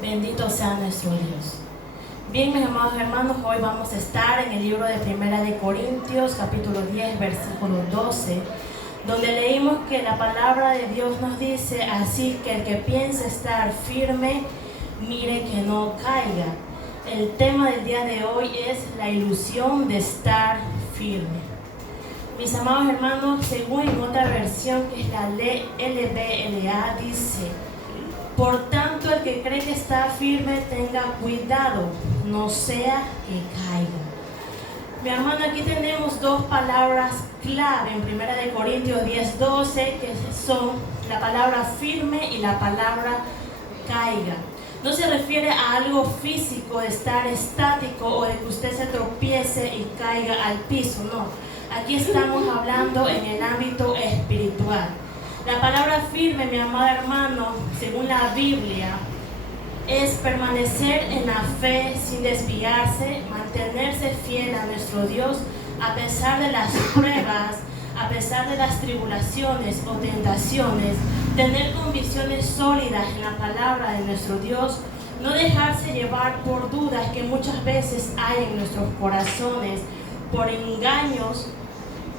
Bendito sea nuestro Dios. Bien, mis amados hermanos, hoy vamos a estar en el libro de Primera de Corintios, capítulo 10, versículo 12, donde leímos que la palabra de Dios nos dice: así que el que piense estar firme, mire que no caiga. El tema del día de hoy es la ilusión de estar firme. Mis amados hermanos, según en otra versión, que es la LBLA, dice: por tanto, el que cree que está firme, tenga cuidado, no sea que caiga. Mi hermano, aquí tenemos dos palabras clave en 1 Corintios 10:12, que son la palabra firme y la palabra caiga. No se refiere a algo físico, de estar estático o de que usted se tropiece y caiga al piso, no. Aquí estamos hablando en el ámbito espiritual. La palabra firme, mi amado hermano, según la Biblia, es permanecer en la fe sin desviarse, mantenerse fiel a nuestro Dios a pesar de las pruebas, a pesar de las tribulaciones o tentaciones, tener convicciones sólidas en la palabra de nuestro Dios, no dejarse llevar por dudas que muchas veces hay en nuestros corazones, por engaños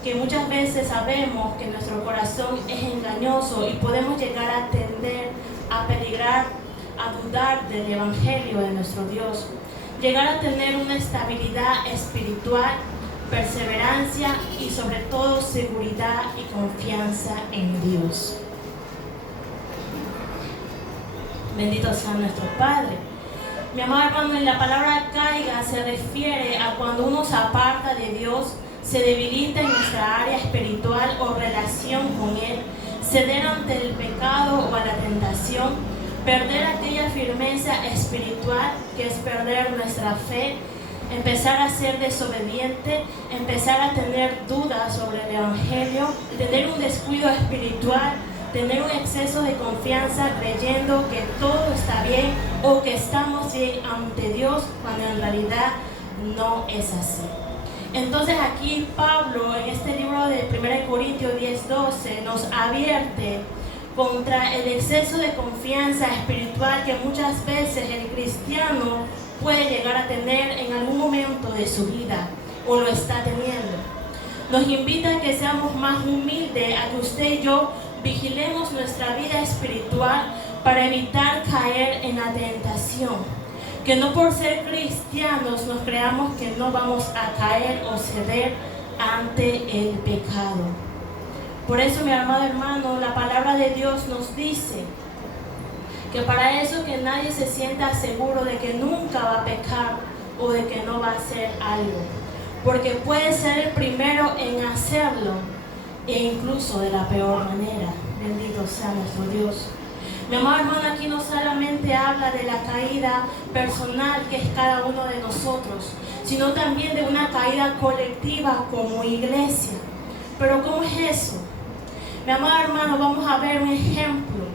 que muchas veces sabemos que nuestro corazón es engañoso y podemos llegar a tender a peligrar, a dudar del evangelio de nuestro Dios, llegar a tener una estabilidad espiritual, perseverancia y sobre todo seguridad y confianza en Dios. Bendito sea nuestro Padre. Mi amado hermano, en la palabra caiga se refiere a cuando uno se aparta de Dios, se debilita en nuestra área espiritual o relación con Él, ceder ante el pecado o a la tentación, perder aquella firmeza espiritual que es perder nuestra fe, empezar a ser desobediente, empezar a tener dudas sobre el evangelio, tener un descuido espiritual, tener un exceso de confianza creyendo que todo está bien o que estamos bien ante Dios, cuando en realidad no es así. Entonces aquí Pablo, en este libro de 1 Corintios 10:12, nos advierte contra el exceso de confianza espiritual que muchas veces el cristiano puede llegar a tener en algún momento de su vida, o lo está teniendo. Nos invita a que seamos más humildes, a que usted y yo vigilemos nuestra vida espiritual para evitar caer en la tentación. Que no por ser cristianos nos creamos que no vamos a caer o ceder ante el pecado. Por eso, mi amado hermano, la palabra de Dios nos dice que para eso que nadie se sienta seguro de que nunca va a pecar o de que no va a hacer algo. Porque puede ser el primero en hacerlo e incluso de la peor manera. Bendito sea nuestro Dios. Mi amado hermano, aquí no solamente habla de la caída personal que es cada uno de nosotros, sino también de una caída colectiva como iglesia. Pero ¿cómo es eso? Mi amado hermano, vamos a ver un ejemplo.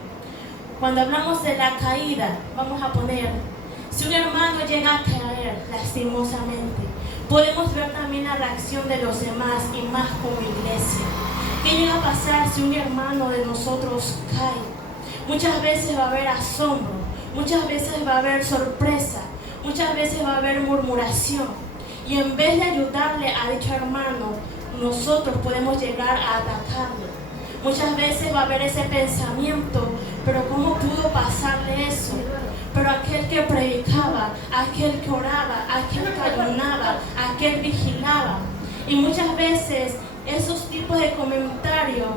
Cuando hablamos de la caída, vamos a poner, si un hermano llega a caer lastimosamente, podemos ver también la reacción de los demás y más como iglesia. ¿Qué llega a pasar si un hermano de nosotros cae? Muchas veces va a haber asombro, muchas veces va a haber sorpresa, muchas veces va a haber murmuración. Y en vez de ayudarle a dicho hermano, nosotros podemos llegar a atacarlo. Muchas veces va a haber ese pensamiento, pero ¿cómo pudo pasarle eso? Pero aquel que predicaba, aquel que oraba, aquel que ayunaba, aquel vigilaba. Y muchas veces esos tipos de comentarios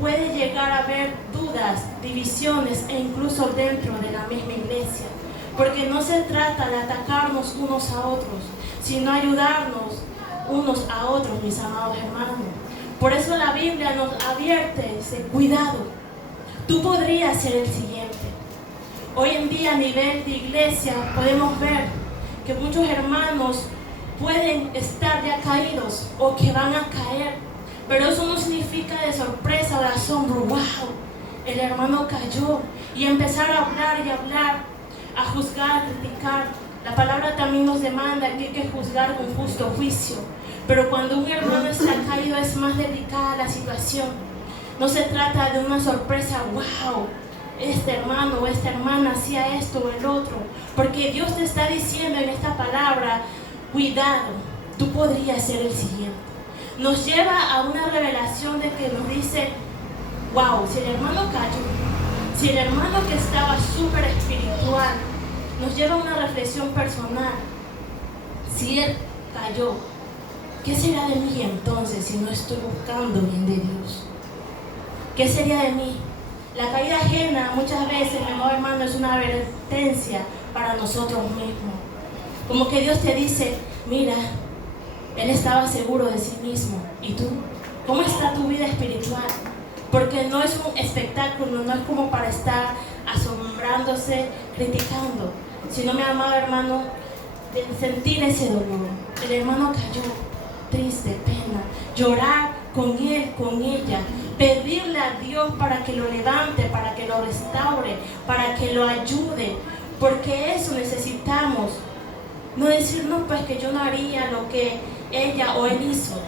puede llegar a haber dudas, divisiones e incluso dentro de la misma iglesia. Porque no se trata de atacarnos unos a otros, sino ayudarnos unos a otros, mis amados hermanos. Por eso la Biblia nos advierte, dice, cuidado, tú podrías ser el siguiente. Hoy en día a nivel de iglesia podemos ver que muchos hermanos pueden estar ya caídos o que van a caer. Pero eso no significa de sorpresa o de asombro, wow, el hermano cayó, y empezar a hablar y hablar, a juzgar, a criticar. La palabra también nos demanda que hay que juzgar con justo juicio. Pero cuando un hermano está caído es más delicada la situación. No se trata de una sorpresa, wow, este hermano o esta hermana hacía esto o el otro, porque Dios te está diciendo en esta palabra, cuidado, tú podrías ser el siguiente. Nos lleva a una revelación de que nos dice, wow, si el hermano cayó, si el hermano que estaba súper espiritual, nos lleva a una reflexión personal. Si él cayó, ¿qué será de mí entonces si no estoy buscando bien de Dios? ¿Qué sería de mí? La caída ajena muchas veces, mi amado hermano, es una advertencia para nosotros mismos. Como que Dios te dice, mira, él estaba seguro de sí mismo. ¿Y tú? ¿Cómo está tu vida espiritual? Porque no es un espectáculo, no es como para estar asombrándose, criticando, sino, mi amado hermano, de sentir ese dolor. El hermano cayó, triste, pena, llorar con él, con ella, pedirle a Dios para que lo levante, para que lo restaure, para que lo ayude, porque eso necesitamos. No decirnos pues que yo no haría lo que ella o él hizo,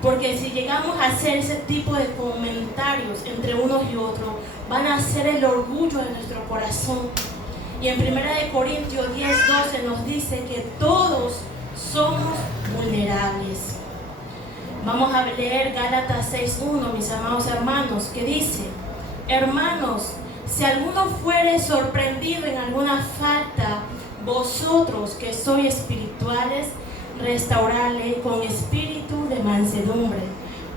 porque si llegamos a hacer ese tipo de comentarios entre unos y otros, van a ser el orgullo de nuestro corazón. Y en 1 Corintios 10:12 nos dice que todos somos vulnerables. Vamos a leer Gálatas 6:1, mis amados hermanos, que dice, hermanos, si alguno fuere sorprendido en alguna falta, vosotros que sois espirituales, restaurarle con espíritu de mansedumbre,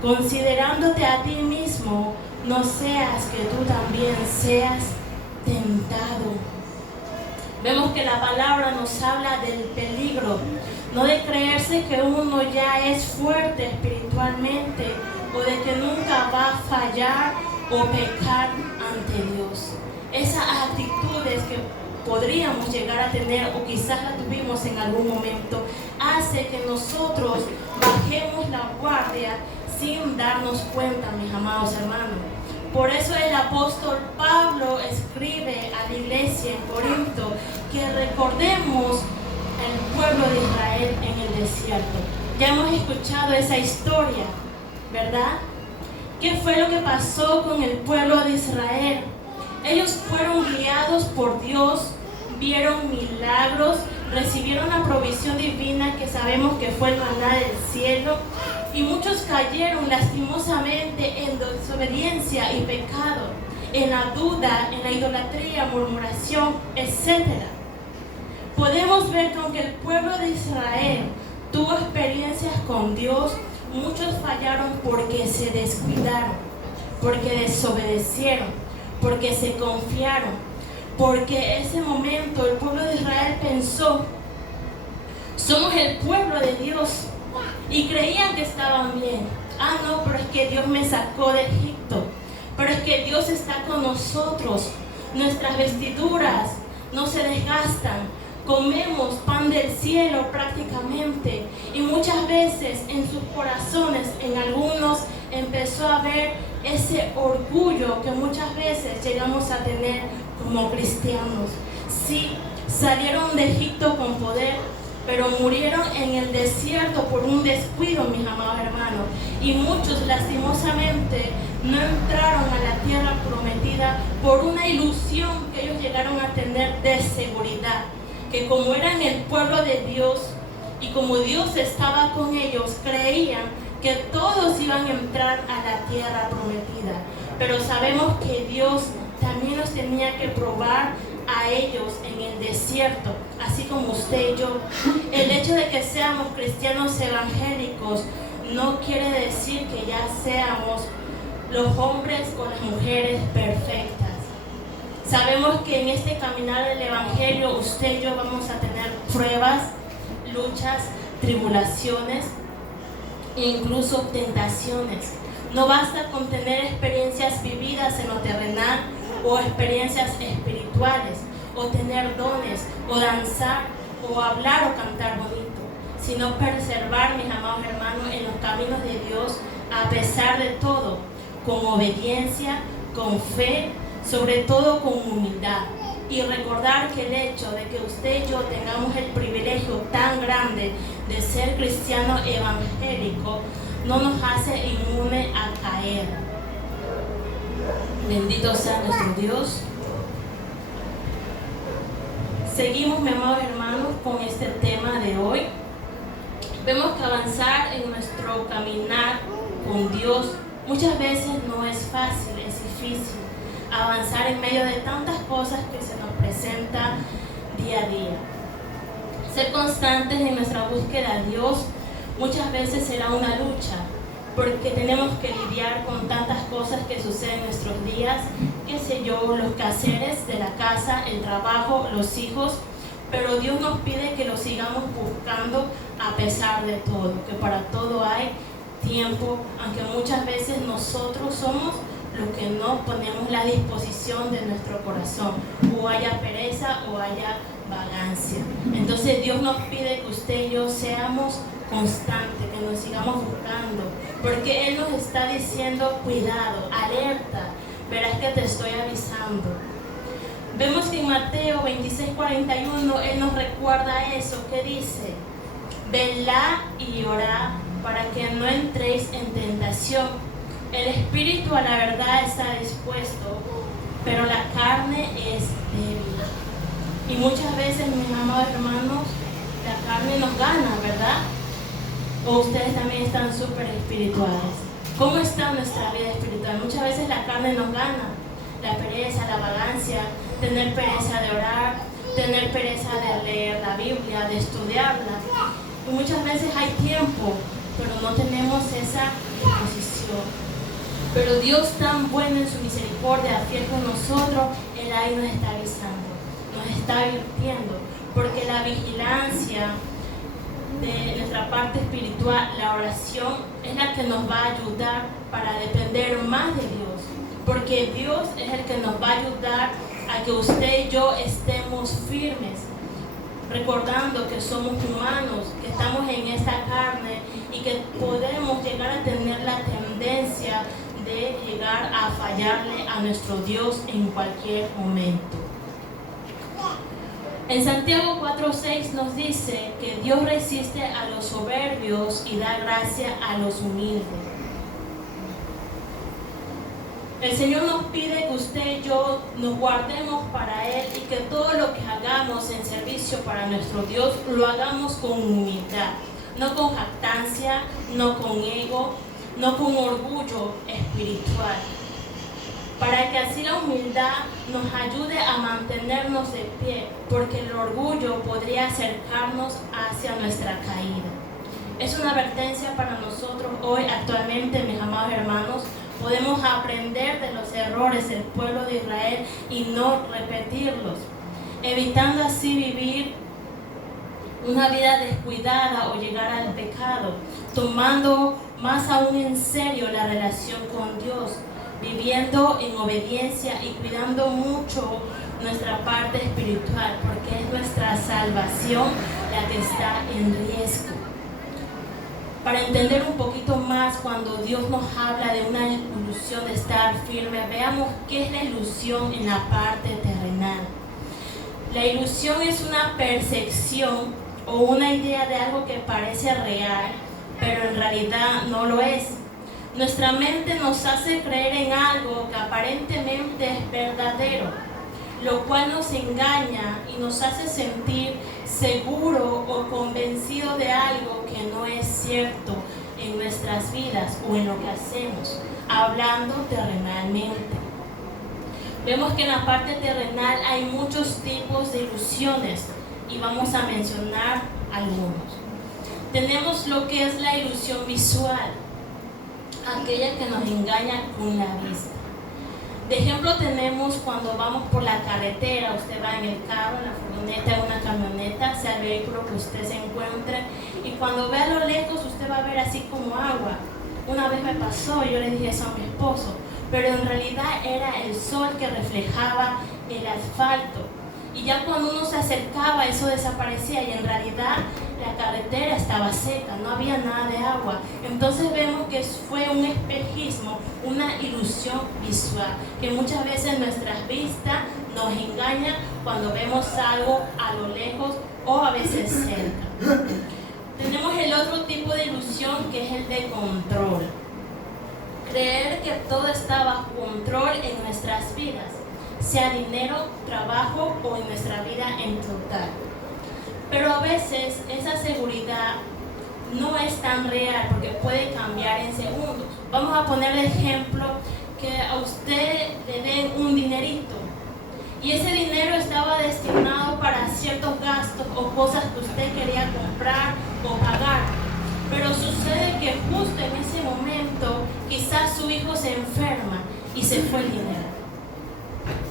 considerándote a ti mismo, no seas que tú también seas tentado. Vemos que la palabra nos habla del peligro, no de creerse que uno ya es fuerte espiritualmente o de que nunca va a fallar o pecar ante Dios. Esas actitudes que podríamos llegar a tener o quizás la tuvimos en algún momento, hace que nosotros bajemos la guardia sin darnos cuenta, mis amados hermanos. Por eso el apóstol Pablo escribe a la iglesia en Corinto que recordemos el pueblo de Israel en el desierto. Ya hemos escuchado esa historia, ¿verdad? ¿Qué fue lo que pasó con el pueblo de Israel? Ellos fueron guiados por Dios, vieron milagros, recibieron la provisión divina que sabemos que fue el maná del cielo, y muchos cayeron lastimosamente en desobediencia y pecado, en la duda, en la idolatría, murmuración, etc. Podemos ver que aunque el pueblo de Israel tuvo experiencias con Dios, muchos fallaron porque se descuidaron, porque desobedecieron, porque se confiaron, porque ese momento el pueblo de Israel pensó, somos el pueblo de Dios, y creían que estaban bien. Ah, no, pero es que Dios me sacó de Egipto, pero es que Dios está con nosotros, nuestras vestiduras no se desgastan, comemos pan del cielo prácticamente, y muchas veces en sus corazones, en algunos, empezó a haber ese orgullo que muchas veces llegamos a tener como cristianos. Sí, salieron de Egipto con poder, pero murieron en el desierto por un descuido, mis amados hermanos, y muchos lastimosamente no entraron a la tierra prometida por una ilusión que ellos llegaron a tener de seguridad, que como eran el pueblo de Dios y como Dios estaba con ellos, creían que todos iban a entrar a la tierra prometida. Pero sabemos que Dios también los tenía que probar a ellos en el desierto, así como usted y yo. El hecho de que seamos cristianos evangélicos no quiere decir que ya seamos los hombres o las mujeres perfectas. Sabemos que en este caminar del evangelio usted y yo vamos a tener pruebas, luchas, tribulaciones e incluso tentaciones. No basta con tener experiencias vividas en lo terrenal o experiencias espirituales, o tener dones, o danzar, o hablar o cantar bonito, sino preservar, mis amados hermanos, en los caminos de Dios, a pesar de todo, con obediencia, con fe, sobre todo con humildad. Y recordar que el hecho de que usted y yo tengamos el privilegio tan grande de ser cristiano evangélico no nos hace inmune a caer. Bendito sea nuestro Dios. Seguimos, mis amados hermanos, con este tema de hoy. Vemos que avanzar en nuestro caminar con Dios muchas veces no es fácil, es difícil. Avanzar en medio de tantas cosas que se nos presentan día a día. Ser constantes en nuestra búsqueda de Dios muchas veces será una lucha, porque tenemos que lidiar con tantas cosas que suceden en nuestros días, qué sé yo, los quehaceres de la casa, el trabajo, los hijos, pero Dios nos pide que lo sigamos buscando a pesar de todo, que para todo hay tiempo, aunque muchas veces nosotros somos los que no ponemos la disposición de nuestro corazón, o haya pereza o haya vagancia. Entonces Dios nos pide que usted y yo seamos constantes, que nos sigamos buscando, porque Él nos está diciendo: cuidado, alerta, verás que te estoy avisando. Vemos que en Mateo 26:41 Él nos recuerda eso, que dice: velad y orad para que no entréis en tentación. El espíritu a la verdad está dispuesto, pero la carne es débil. Y muchas veces, mis amados hermanos, la carne nos gana, ¿verdad? O ustedes también están súper espirituales. ¿Cómo está nuestra vida espiritual? Muchas veces la carne nos gana. La pereza, la vagancia, tener pereza de orar, tener pereza de leer la Biblia, de estudiarla. Y muchas veces hay tiempo, pero no tenemos esa disposición. Pero Dios, tan bueno en su misericordia, fiel con nosotros, Él ahí nos está avisando, nos está advirtiendo, porque la vigilancia de nuestra parte espiritual, la oración, es la que nos va a ayudar para depender más de Dios, porque Dios es el que nos va a ayudar a que usted y yo estemos firmes, recordando que somos humanos, que estamos en esta carne y que podemos llegar a tener la tendencia de llegar a fallarle a nuestro Dios en cualquier momento. En Santiago 4:6 nos dice que Dios resiste a los soberbios y da gracia a los humildes. El Señor nos pide que usted y yo nos guardemos para Él y que todo lo que hagamos en servicio para nuestro Dios lo hagamos con humildad, no con jactancia, no con ego, no con orgullo espiritual, para que así la humildad nos ayude a mantenernos de pie, porque el orgullo podría acercarnos hacia nuestra caída. Es una advertencia para nosotros hoy, actualmente, mis amados hermanos. Podemos aprender de los errores del pueblo de Israel y no repetirlos, evitando así vivir una vida descuidada o llegar al pecado, tomando más aún en serio la relación con Dios, viviendo en obediencia y cuidando mucho nuestra parte espiritual, porque es nuestra salvación la que está en riesgo. Para entender un poquito más, cuando Dios nos habla de una ilusión de estar firme, veamos qué es la ilusión en la parte terrenal. La ilusión es una percepción o una idea de algo que parece real, pero en realidad no lo es. Nuestra mente nos hace creer en algo que aparentemente es verdadero, lo cual nos engaña y nos hace sentir seguro o convencido de algo que no es cierto en nuestras vidas o en lo que hacemos, hablando terrenalmente. Vemos que en la parte terrenal hay muchos tipos de ilusiones y vamos a mencionar algunos. Tenemos lo que es la ilusión visual, aquella que nos engaña con la vista. De ejemplo tenemos cuando vamos por la carretera, usted va en el carro, en la furgoneta, en una camioneta, sea el vehículo que usted se encuentre, y cuando ve a lo lejos usted va a ver así como agua. Una vez me pasó, yo le dije eso a mi esposo, pero en realidad era el sol que reflejaba el asfalto. Y ya cuando uno se acercaba, eso desaparecía y en realidad la carretera estaba seca, no había nada de agua. Entonces vemos que fue un espejismo, una ilusión visual, que muchas veces nuestras vistas nos engañan cuando vemos algo a lo lejos o a veces cerca. Tenemos el otro tipo de ilusión, que es el de control. Creer que todo está bajo control en nuestras vidas. sea dinero, trabajo o en nuestra vida en total. Pero a veces esa seguridad no es tan real porque puede cambiar en segundos. Vamos a poner el ejemplo que a usted le den un dinerito y ese dinero estaba destinado para ciertos gastos o cosas que usted quería comprar o pagar. Pero sucede que justo en ese momento quizás su hijo se enferma y se fue el dinero.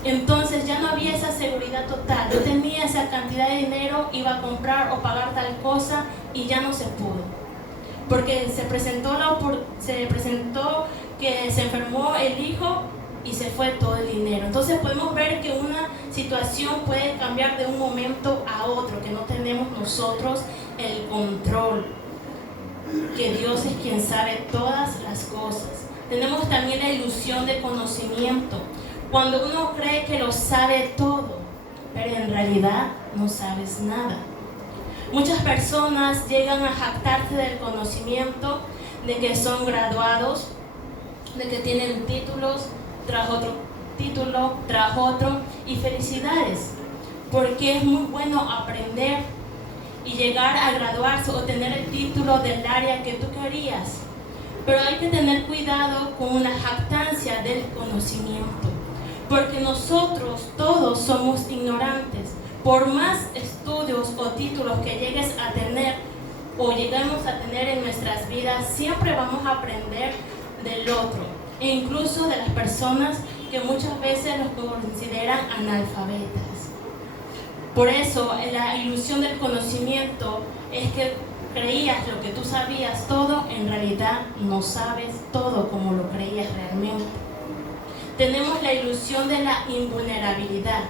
Entonces ya no había esa seguridad total. Yo tenía esa cantidad de dinero, iba a comprar o pagar tal cosa y ya no se pudo. Porque se presentó que se enfermó el hijo y se fue todo el dinero. Entonces podemos ver que una situación puede cambiar de un momento a otro, que no tenemos nosotros el control, que Dios es quien sabe todas las cosas. Tenemos también la ilusión de conocimiento, cuando uno cree que lo sabe todo, pero en realidad no sabes nada. Muchas personas llegan a jactarse del conocimiento, de que son graduados, de que tienen títulos tras otro título, tras otro, y felicidades, porque es muy bueno aprender y llegar a graduarse o tener el título del área que tú querías. Pero hay que tener cuidado con la jactancia del conocimiento, porque nosotros todos somos ignorantes. Por más estudios o títulos que llegues a tener o lleguemos a tener en nuestras vidas, siempre vamos a aprender del otro, e incluso de las personas que muchas veces los consideran analfabetas. Por eso, la ilusión del conocimiento es que creías lo que tú sabías todo, en realidad no sabes todo como lo creías realmente. Tenemos la ilusión de la invulnerabilidad,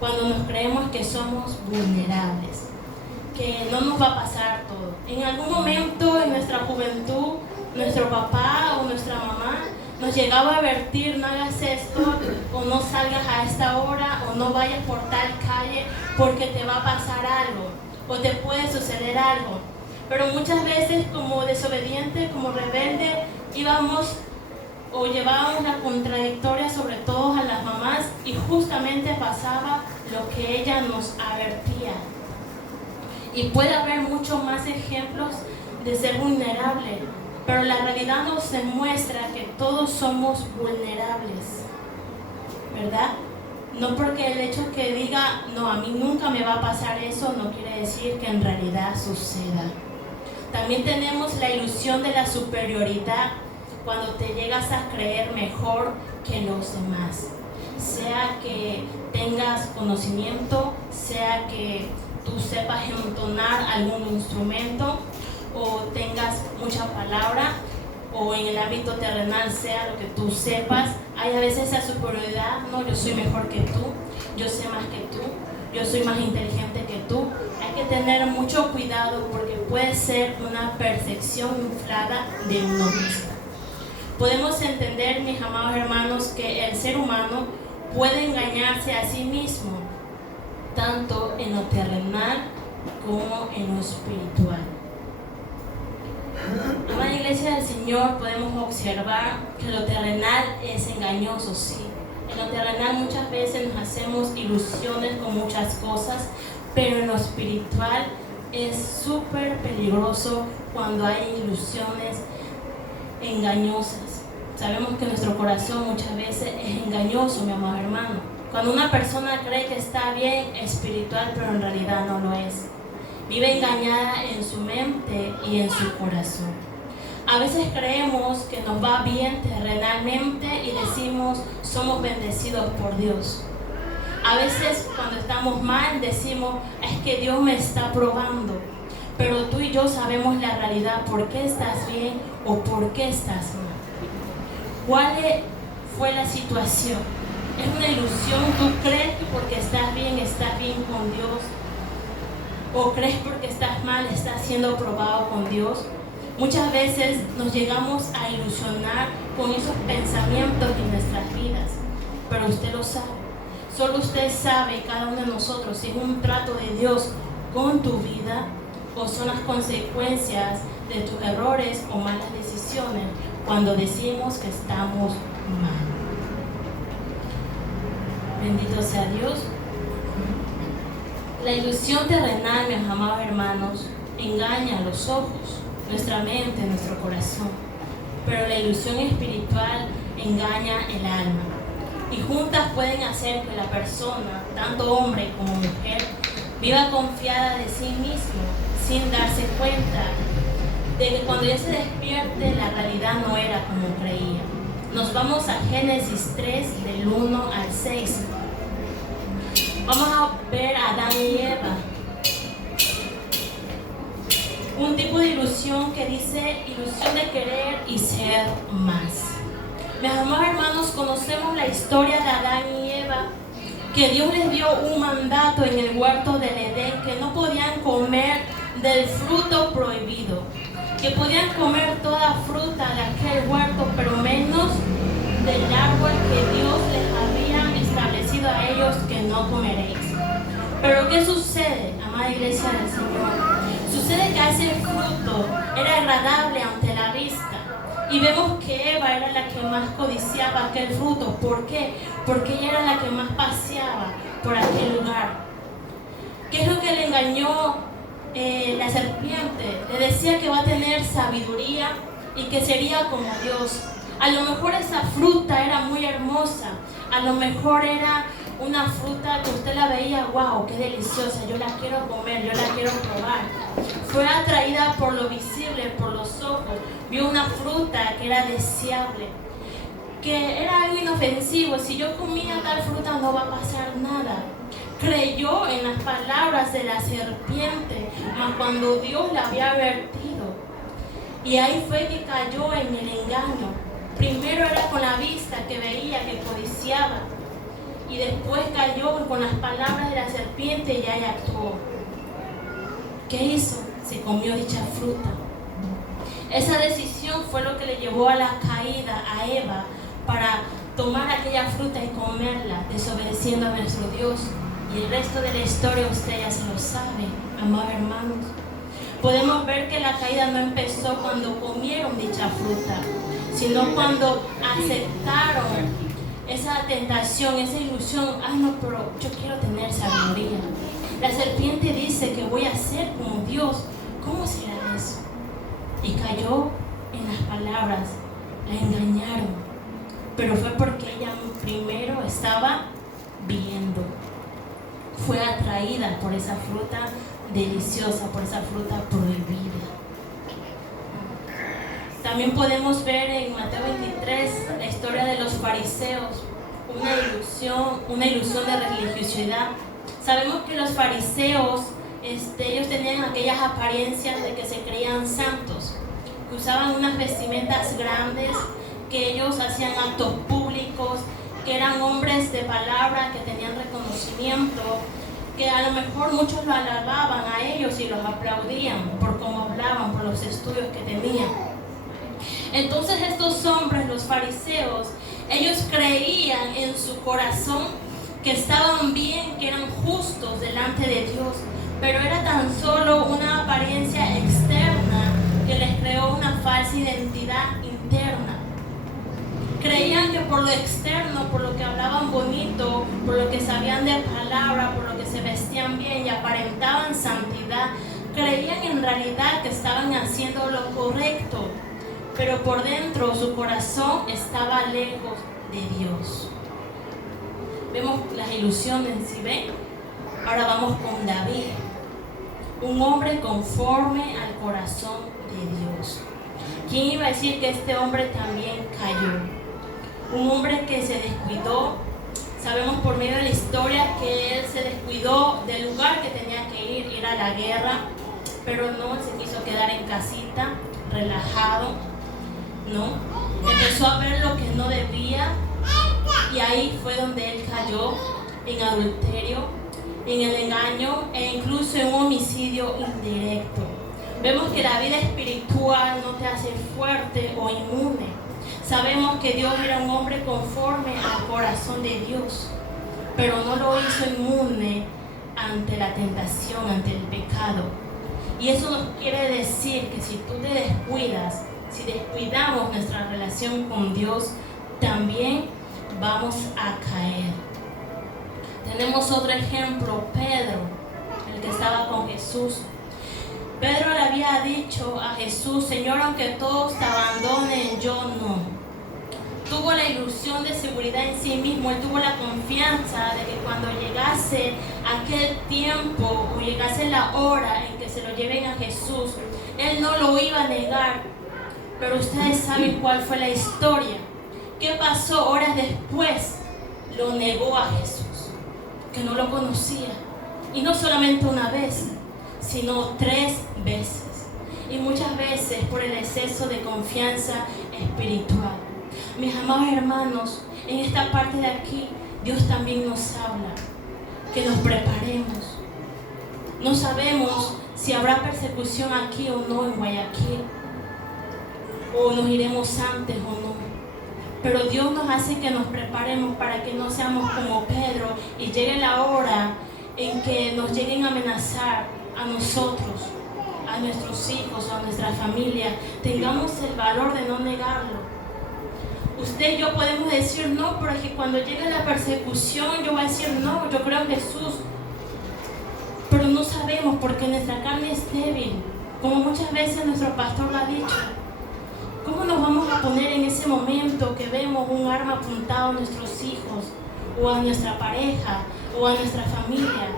cuando nos creemos que somos vulnerables, que no nos va a pasar todo. En algún momento en nuestra juventud, nuestro papá o nuestra mamá nos llegaba a advertir: no hagas esto, o no salgas a esta hora, o no vayas por tal calle porque te va a pasar algo, o te puede suceder algo. Pero muchas veces, como desobediente, como rebelde, íbamos o llevábamos la contradictoria, sobre todo a las mamás, y justamente pasaba lo que ella nos advertía. Y puede haber muchos más ejemplos de ser vulnerable, pero la realidad nos demuestra que todos somos vulnerables, ¿verdad? No porque el hecho que diga, no, a mí nunca me va a pasar eso, no quiere decir que en realidad suceda. También tenemos la ilusión de la superioridad, cuando te llegas a creer mejor que los demás, sea que tengas conocimiento, sea que tú sepas entonar algún instrumento, o tengas mucha palabra, o en el ámbito terrenal sea lo que tú sepas. Hay a veces esa superioridad: no, yo soy mejor que tú, yo sé más que tú, yo soy más inteligente que tú. Hay que tener mucho cuidado porque puede ser una percepción inflada de uno mismo. Podemos entender, mis amados hermanos, que el ser humano puede engañarse a sí mismo, tanto en lo terrenal como en lo espiritual. En la iglesia del Señor podemos observar que lo terrenal es engañoso, sí. En lo terrenal muchas veces nos hacemos ilusiones con muchas cosas, pero en lo espiritual es súper peligroso cuando hay ilusiones engañosas. Sabemos que nuestro corazón muchas veces es engañoso, mi amado hermano. Cuando una persona cree que está bien espiritual, pero en realidad no lo es. Vive engañada en su mente y en su corazón. A veces creemos que nos va bien terrenalmente y decimos: somos bendecidos por Dios. A veces cuando estamos mal decimos: es que Dios me está probando. Pero tú y yo sabemos la realidad, por qué estás bien o por qué estás mal. ¿Cuál fue la situación? ¿Es una ilusión? ¿Tú crees que porque estás bien con Dios? ¿O crees porque estás mal estás siendo probado con Dios? Muchas veces nos llegamos a ilusionar con esos pensamientos en nuestras vidas, pero usted lo sabe. Solo usted sabe, cada uno de nosotros, si es un trato de Dios con tu vida o son las consecuencias de tus errores o malas decisiones cuando decimos que estamos mal. Bendito sea Dios. La ilusión terrenal, mis amados hermanos, engaña los ojos, nuestra mente, nuestro corazón. Pero la ilusión espiritual engaña el alma. Y juntas pueden hacer que la persona, tanto hombre como mujer, viva confiada de sí mismo, sin darse cuenta de que cuando ya se despierte la realidad no era como creía. Nos vamos a Génesis 3, del 1 al 6. Vamos a ver a Adán y Eva. Un tipo de ilusión que dice ilusión de querer y ser más. Mis amados hermanos, conocemos la historia de Adán y Eva, que Dios les dio un mandato en el huerto del Edén, que no podían comer del fruto prohibido, que podían comer toda fruta de aquel huerto, pero menos del árbol que Dios les había establecido a ellos que no comeréis. Pero ¿qué sucede, amada iglesia del Señor? Sucede que ese fruto era agradable ante la vista. Y vemos que Eva era la que más codiciaba aquel fruto. ¿Por qué? Porque ella era la que más paseaba por aquel lugar. ¿Qué es lo que le engañó la serpiente? Le decía que va a tener sabiduría y que sería como Dios. A lo mejor esa fruta era muy hermosa. A lo mejor era una fruta que usted la veía, wow, qué deliciosa, yo la quiero comer, yo la quiero probar. Fue atraída por lo visible, por los ojos. Vio una fruta que era deseable, que era algo inofensivo. Si yo comía tal fruta no va a pasar nada. Creyó en las palabras de la serpiente, mas cuando Dios la había advertido, y ahí fue que cayó en el engaño. Primero era con la vista que veía, que codiciaba, y después cayó con las palabras de la serpiente y ahí actuó. ¿Qué hizo? Se comió dicha fruta. Esa decisión fue lo que le llevó a la caída a Eva, para tomar aquella fruta y comerla, desobedeciendo a nuestro Dios. Y el resto de la historia usted ya se lo sabe, amados hermanos. Podemos ver que la caída no empezó cuando comieron dicha fruta, sino cuando aceptaron esa tentación, esa ilusión. Ay no, pero yo quiero tener sabiduría. La serpiente dice que voy a ser como Dios. ¿Cómo será eso? Y cayó en las palabras, la engañaron. Pero fue porque ella primero estaba viendo. Fue atraída por esa fruta deliciosa, por esa fruta prohibida. También podemos ver en Mateo 23 la historia de los fariseos, una ilusión de religiosidad. Sabemos que los fariseos, ellos tenían aquellas apariencias de que se creían santos, que usaban unas vestimentas grandes, que ellos hacían actos públicos, que eran hombres de palabra, que tenían reconocimiento, que a lo mejor muchos lo alababan a ellos y los aplaudían por cómo hablaban, por los estudios que tenían. Entonces estos hombres, los fariseos, ellos creían en su corazón que estaban bien, que eran justos delante de Dios, pero era tan solo una apariencia externa que les creó una falsa identidad interna. Creían que por lo externo, por lo que hablaban bonito, por lo que sabían de palabra, por lo que se vestían bien y aparentaban santidad, creían en realidad que estaban haciendo lo correcto, pero por dentro su corazón estaba lejos de Dios. Vemos las ilusiones, ¿sí ven? Ahora vamos con David, un hombre conforme al corazón de Dios. ¿Quién iba a decir que este hombre también cayó? Un hombre que se descuidó. Sabemos por medio de la historia que él se descuidó del lugar que tenía que ir a la guerra, pero no, se quiso quedar en casita, relajado, ¿no? Empezó a ver lo que no debía, y ahí fue donde él cayó en adulterio, en el engaño e incluso en un homicidio indirecto. Vemos que la vida espiritual no te hace fuerte o inmune. Sabemos que Dios era un hombre conforme al corazón de Dios, pero no lo hizo inmune ante la tentación, ante el pecado. Y eso nos quiere decir que si tú te descuidas, si descuidamos nuestra relación con Dios, también vamos a caer. Tenemos otro ejemplo, Pedro, el que estaba con Jesús. Pedro le había dicho a Jesús: Señor, aunque todos te abandonen, yo no. Tuvo la ilusión de seguridad en sí mismo, él tuvo la confianza de que cuando llegase aquel tiempo o llegase la hora en que se lo lleven a Jesús, él no lo iba a negar. Pero ustedes saben cuál fue la historia. ¿Qué pasó horas después? Lo negó a Jesús, que no lo conocía. Y no solamente una vez, sino 3 veces. Y muchas veces por el exceso de confianza espiritual. Mis amados hermanos, en esta parte de aquí, Dios también nos habla que nos preparemos. No sabemos si habrá persecución aquí o no en Guayaquil, o nos iremos antes o no. Pero Dios nos hace que nos preparemos para que no seamos como Pedro y llegue la hora en que nos lleguen a amenazar a nosotros, a nuestros hijos, a nuestra familia. Tengamos el valor de no negarlo. Usted y yo podemos decir no, pero es que cuando llegue la persecución yo voy a decir no, yo creo en Jesús. Pero no sabemos porque nuestra carne es débil, como muchas veces nuestro pastor lo ha dicho. ¿Cómo nos vamos a poner en ese momento que vemos un arma apuntada a nuestros hijos, o a nuestra pareja, o a nuestra familia?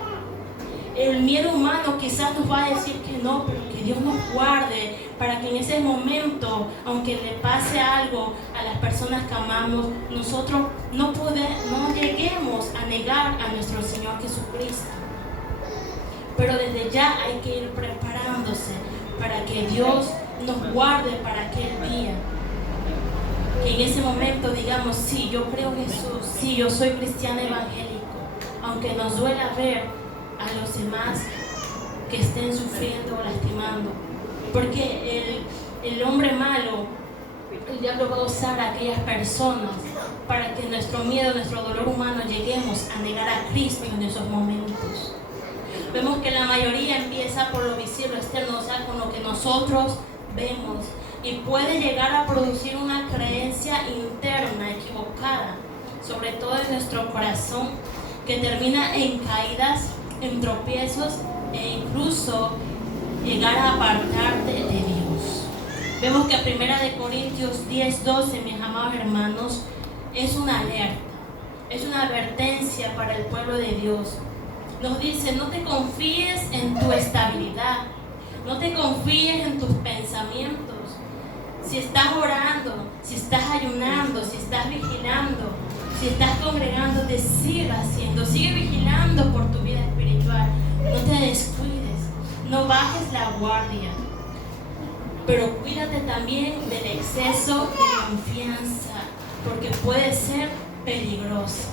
El miedo humano quizás nos va a decir que no, pero que Dios nos guarde para que en ese momento, aunque le pase algo a las personas que amamos, nosotros no lleguemos a negar a nuestro Señor Jesucristo. Pero desde ya hay que ir preparándose para que Dios nos guarde para aquel día. Que en ese momento digamos: sí, yo creo en Jesús, sí, yo soy cristiano evangélico, aunque nos duela ver a los demás que estén sufriendo o lastimando. Porque el hombre malo, el diablo va a usar a aquellas personas para que nuestro miedo, nuestro dolor humano, lleguemos a negar a Cristo en esos momentos. Vemos que la mayoría empieza por lo visible, lo externo, o sea, con lo que nosotros vemos, y puede llegar a producir una creencia interna equivocada, sobre todo en nuestro corazón, que termina en caídas, en tropiezos e incluso llegar a apartarte de Dios. Vemos que 1 Corintios 10:12, mis amados hermanos, es una alerta, es una advertencia para el pueblo de Dios. Nos dice: no te confíes en tu estabilidad, no te confíes en tus pensamientos. Si estás orando, si estás ayunando, si estás vigilando, si estás congregando, te sigue haciendo, sigue vigilando por tu vida espiritual. No te descuides, no bajes la guardia, pero cuídate también del exceso de confianza, porque puede ser peligroso.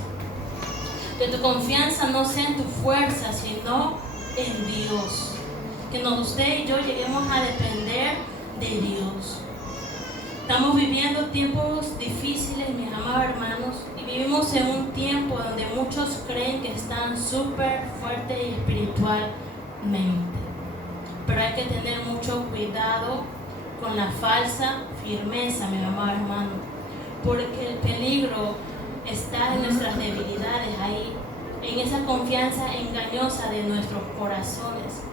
Que tu confianza no sea en tu fuerza, sino en Dios. Que usted y yo lleguemos a depender de Dios. Estamos viviendo tiempos difíciles, mis amados hermanos, y vivimos en un tiempo donde muchos creen que están súper fuertes y espiritualmente. Pero hay que tener mucho cuidado con la falsa firmeza, mis amados hermanos, porque el peligro está en nuestras debilidades ahí, en esa confianza engañosa de nuestros corazones.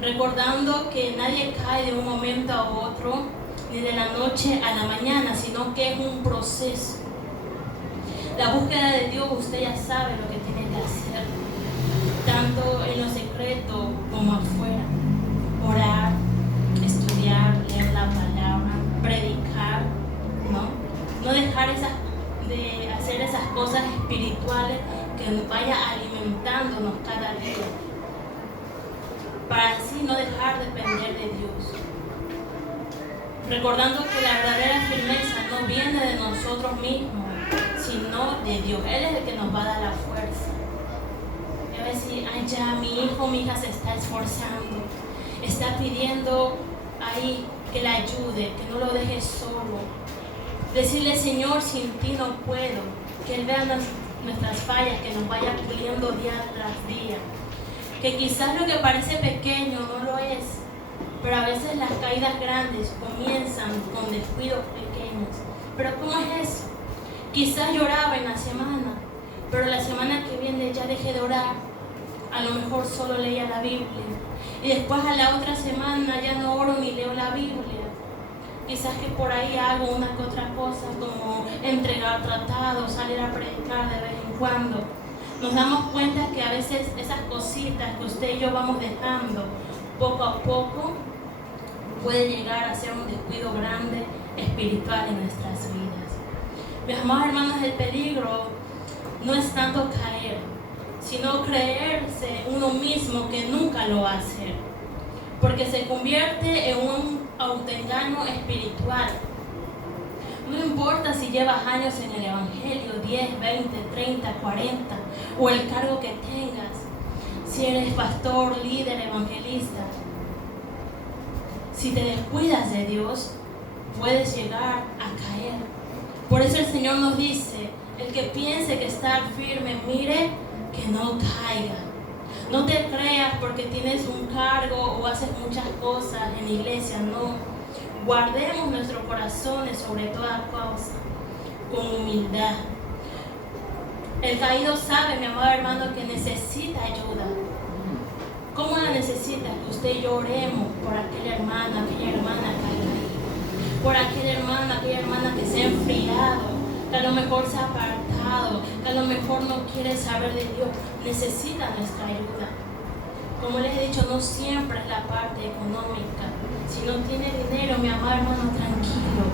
Recordando que nadie cae de un momento a otro, ni de la noche a la mañana, sino que es un proceso. La búsqueda de Dios, usted ya sabe lo que tiene que hacer, tanto en lo secreto como afuera. Orar, estudiar, leer la palabra, predicar, no dejar de hacer esas cosas espirituales que nos vaya alimentándonos cada día, para así no dejar de depender de Dios. Recordando que la verdadera firmeza no viene de nosotros mismos, sino de Dios. Él es el que nos va a dar la fuerza. Él va a decir: ay, ya, mi hijo, mi hija se está esforzando, está pidiendo ahí que la ayude, que no lo deje solo. Decirle: Señor, sin ti no puedo. Que Él vea nuestras fallas, que nos vaya puliendo día tras día. Que quizás lo que parece pequeño no lo es, pero a veces las caídas grandes comienzan con descuidos pequeños. ¿Pero cómo es eso? Quizás lloraba en la semana, pero la semana que viene ya dejé de orar. A lo mejor solo leía la Biblia. Y después a la otra semana ya no oro ni leo la Biblia. Quizás que por ahí hago una que otra cosa, como entregar tratados, salir a predicar de vez en cuando. Nos damos cuenta que a veces esas cositas que usted y yo vamos dejando poco a poco puede llegar a ser un descuido grande espiritual en nuestras vidas. Mis amados hermanos, el peligro no es tanto caer, sino creerse uno mismo que nunca lo va a hacer, porque se convierte en un autoengaño espiritual. No importa si llevas años en el Evangelio, 10, 20, 30, 40, o el cargo que tengas, si eres pastor, líder, evangelista, si te descuidas de Dios, puedes llegar a caer. Por eso el Señor nos dice, el que piense que está firme, mire que no caiga. No te creas porque tienes un cargo o haces muchas cosas en la iglesia, no. Guardemos nuestros corazones sobre toda cosa, con humildad. El caído sabe, mi amado hermano, que necesita ayuda. ¿Cómo la necesita? Que usted y yo oremos por aquella hermana que ha caído, por aquella hermana que se ha enfriado, que a lo mejor se ha apartado, que a lo mejor no quiere saber de Dios, necesita nuestra ayuda. Como les he dicho, no siempre es la parte económica. Si no tiene dinero, mi amado hermano, tranquilo,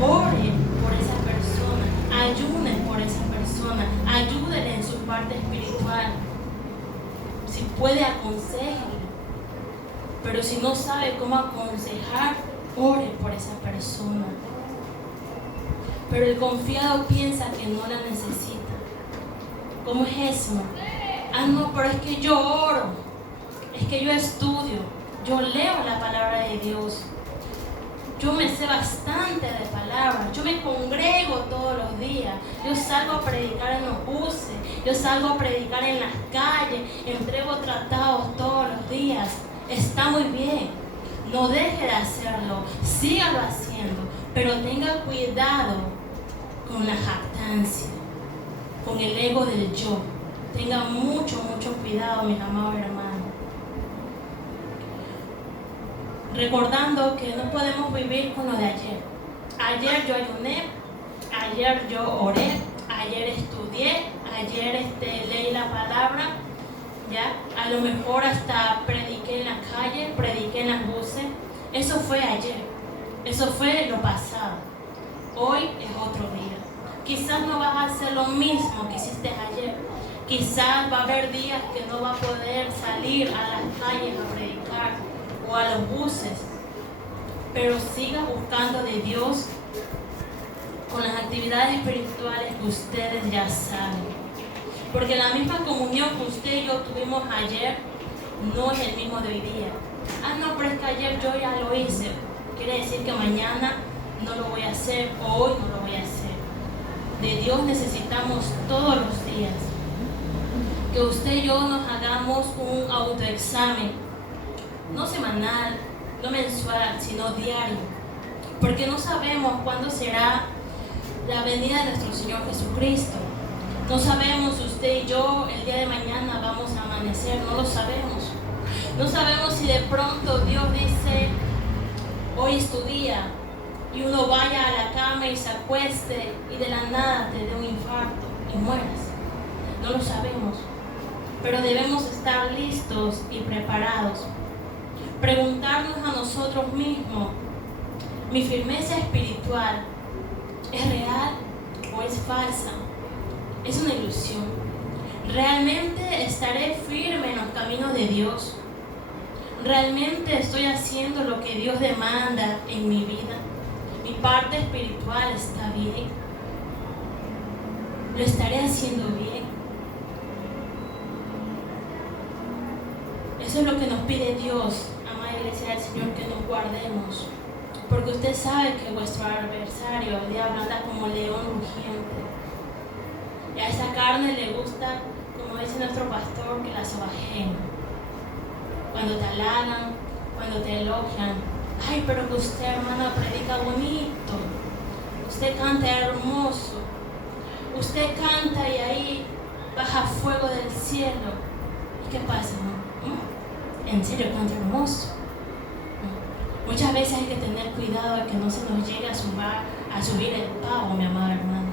ore por esa persona, ayude por esa persona, ayúdele en su parte espiritual. Si puede, aconsejele. Pero si no sabe cómo aconsejar, ore por esa persona. Pero el confiado piensa que no la necesita. ¿Cómo es eso? Ah, no, pero es que yo oro, es que yo estudio, yo leo la palabra de Dios, yo me sé bastante de palabras, yo me congrego todos los días, yo salgo a predicar en los buses, yo salgo a predicar en las calles, entrego tratados todos los días. Está muy bien, no deje de hacerlo, sígalo haciendo, pero tenga cuidado con la jactancia, con el ego del yo. Tenga mucho cuidado, mis amados hermanos. Recordando que no podemos vivir con lo de ayer. Ayer yo ayuné, ayer yo oré, ayer estudié, ayer leí la palabra, ¿ya? A lo mejor hasta prediqué en la calle, prediqué en las buses. Eso fue ayer, eso fue lo pasado. Hoy es otro día. Quizás no vas a hacer lo mismo que hiciste ayer. Quizás va a haber días que no va a poder salir a las calles a predicar o a los buses, pero siga buscando de Dios con las actividades espirituales que ustedes ya saben, porque la misma comunión que usted y yo tuvimos ayer no es el mismo de hoy día. Ah, no, pero es que ayer yo ya lo hice, quiere decir que mañana no lo voy a hacer o hoy no lo voy a hacer. De Dios necesitamos todos los días que usted y yo nos hagamos un autoexamen, no semanal, no mensual, sino diario, porque no sabemos cuándo será la venida de nuestro Señor Jesucristo. No sabemos si usted y yo el día de mañana vamos a amanecer, no lo sabemos. No sabemos si de pronto Dios dice, hoy es tu día, y uno vaya a la cama y se acueste y de la nada te dé un infarto y mueras. No lo sabemos, pero debemos estar listos y preparados. Preguntarnos a nosotros mismos, ¿mi firmeza espiritual es real o es falsa? Es una ilusión. ¿Realmente estaré firme en los caminos de Dios? ¿Realmente estoy haciendo lo que Dios demanda en mi vida? ¿Mi parte espiritual está bien? ¿Lo estaré haciendo bien? Eso es lo que nos pide Dios, amada Iglesia del Señor, que nos guardemos. Porque usted sabe que vuestro adversario, el diablo, anda como león rugiente. Y a esa carne le gusta, como dice nuestro pastor, que la sobajen. Cuando te halagan, cuando te elogian. Ay, pero que usted, hermana, predica bonito. Usted canta hermoso. Usted canta y ahí baja fuego del cielo. ¿Y qué pasa? En serio, cuánto hermoso. Muchas veces hay que tener cuidado de que no se nos llegue a subir el pavo, mi amado hermano.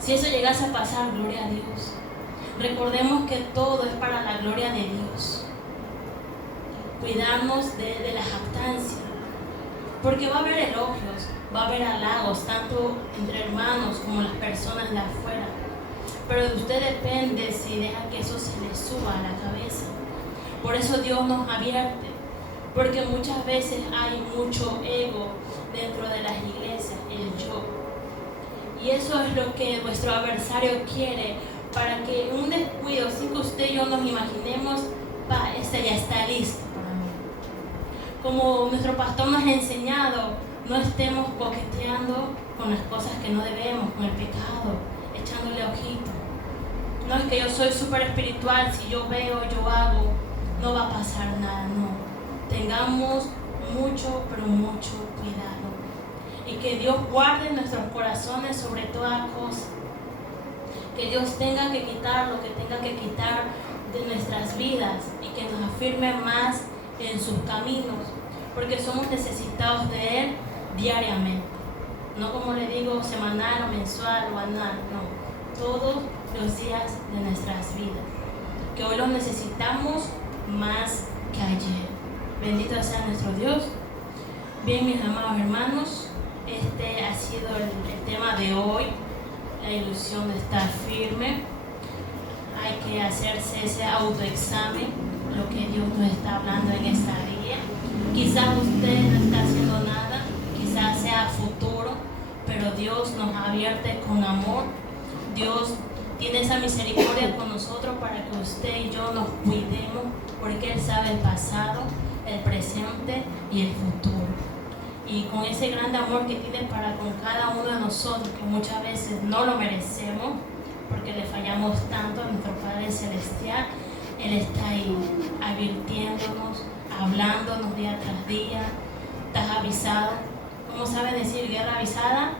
Si eso llegase a pasar, gloria a Dios. Recordemos que todo es para la gloria de Dios. Cuidarnos de la jactancia, porque va a haber elogios, va a haber halagos, tanto entre hermanos como las personas de afuera. Pero de usted depende si deja que eso se le suba a la cabeza. Por eso Dios nos advierte, porque muchas veces hay mucho ego dentro de las iglesias, el yo. Y eso es lo que nuestro adversario quiere, para que un descuido, sin que usted y yo nos imaginemos, este ya está listo para mí. Como nuestro pastor nos ha enseñado, no estemos coqueteando con las cosas que no debemos, con el pecado, echándole ojito. No es que yo soy súper espiritual, si yo veo, yo hago, no va a pasar nada, no. Tengamos mucho, pero mucho cuidado. Y que Dios guarde nuestros corazones sobre toda cosa. Que Dios tenga que quitar lo que tenga que quitar de nuestras vidas y que nos afirme más en sus caminos, porque somos necesitados de Él diariamente. No como le digo, semanal o mensual o anual, no. Todos los días de nuestras vidas. Que hoy los necesitamos más que ayer. Bendito sea nuestro Dios. Bien, mis amados hermanos, este ha sido el tema de hoy. La ilusión de estar firme. Hay que hacerse ese autoexamen, lo que Dios nos está hablando en esta día. Quizás usted no está haciendo nada, quizás sea futuro, pero Dios nos advierte con amor. Dios tiene esa misericordia con nosotros para que usted y yo nos cuidemos, porque Él sabe el pasado, el presente y el futuro. Y con ese gran amor que tiene para con cada uno de nosotros, que muchas veces no lo merecemos, porque le fallamos tanto a nuestro Padre Celestial, Él está ahí advirtiéndonos, hablándonos día tras día. ¿Estás avisado? ¿Cómo sabe decir guerra avisada?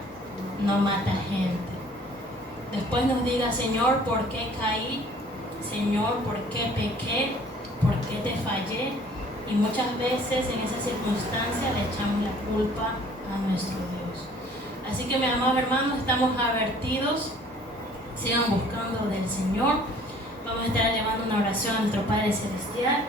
No mata gente. Después nos diga, Señor, ¿por qué caí? Señor, ¿por qué pequé? ¿Por qué te fallé? Y muchas veces en esa circunstancia le echamos la culpa a nuestro Dios. Así que, mis amados hermanos, estamos advertidos. Sigan buscando del Señor. Vamos a estar elevando una oración a nuestro Padre Celestial.